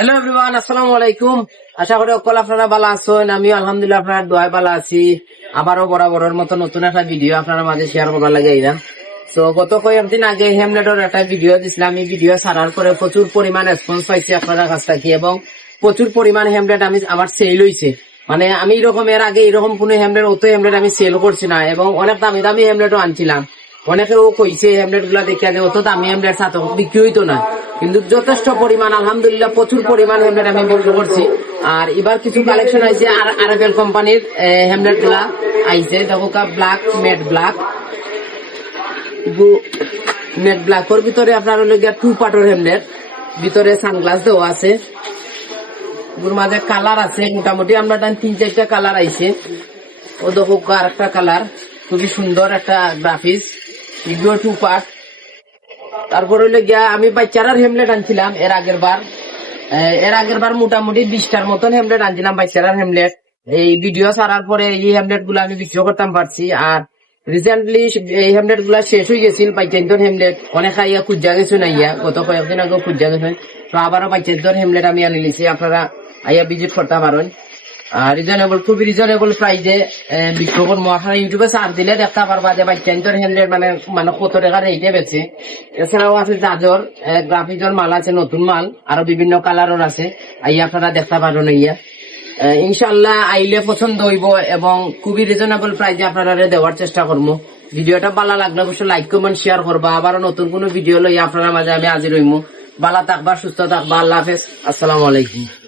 Hello everyone, আসসালামু আলাইকুম। আশা করি সকল আপনারা ভালো আছেন। আমিও আলহামদুলিল্লাহ আপনার দোয়ায় ভালো আছি। আবারও বরাবরের মতো নতুন একটা ভিডিও আপনার মাঝে শেয়ার করার লাগে আইলাম। তো গত কয়েকদিন আগে হেমলেটের একটা ভিডিও দিছিলাম। এই ভিডিও ছাড়ার পরে প্রচুর পরিমাণ রেসপন্স পাইছি আপনার কাছ থেকে এবং প্রচুর পরিমাণ হেমলেট আমার সেল হয়েছে। মানে আমি এরকম এর আগে এরকম কোনো হেমলেট আমি সেল করছি না এবং অনেক দামি দামি হেমলেটও আনছিলাম। অনেকেও কইছে হেমলেট গুলা দেখিয়া যে অত দামি হেমলেট সাথে বিক্রি হইতো না, কিন্তু যথেষ্ট পরিমাণ আলহামদুলিল্লাহ প্রচুর পরিমাণ হেমলেট আমি বিক্রি করছি। আর এবার কিছু কালেকশন আইছে আর আরএফএল কোম্পানির হেমলেট গুলা আইছে। দেখো black matte black matte black ওর ভিতরে আপনার হলো গিয়া 2 পার্টের হেমলেট, ভিতরে সানগ্লাস দেওয়া আছে। ওর মাঝে কালার আছে মোটামুটি আমরা 3-4টা কালার আইছে। ও দেখো আর একটা কালার খুবই সুন্দর একটা গ্রাফিক্স, ভিডিও 2 পার্ট। তারপর হইলে গিয়া আমি বাচ্চারার হেমলেট আনছিলাম এর আগের বার মোটামুটি 20টার মতন হেমলেট আনছিলাম বাচ্চারার হেমলেট। এই ভিডিও ছাড়ার পরে এই হেমলেট গুলো আমি বিক্রি করতাম পারছি। আর রিসেন্টলি এই হেমলেট গুলা শেষ হয়ে গেছিল। বাচ্চাদের হেমলেট অনেক আইয়া খুঁজা গেছে না, ইয়া গত কয়েকদিন আগে খুঁজা গেছেন। তো আবারও বাচ্চাদের হেমলেট আমি আনি নিছি, আপনারা আইয়া ভিজিট করতে পারেন। খুবই রিজনেবল প্রাইসে বিক্রি করবো। আপনারা ইউটিউবে সার্চ দিলে দেখতে পারবা যে বাচ্চাদের হেমলেট মানে কত টাকা রেটে বেছে। এছাড়াও আছে জাজর গ্রাফিক্সের মাল আছে, নতুন মাল আরো বিভিন্ন কালারের আছে। আইয়া আপনারা দেখতে পারেন। ইয়া ইনশাল্লাহ আইলে পছন্দ হইব এবং খুবই রিজনেবল প্রাইসে আপনারা দেওয়ার চেষ্টা করবো। ভিডিওটা ভালো লাগলে অবশ্যই লাইক কমেন্ট শেয়ার করবা। আবার নতুন কোনো ভিডিও লই আপনারা মাঝে আমি হাজির হইমু। ভালো থাকবা, সুস্থ থাকবা। আল্লাহ হাফেজ, আসসালামু আলাইকুম।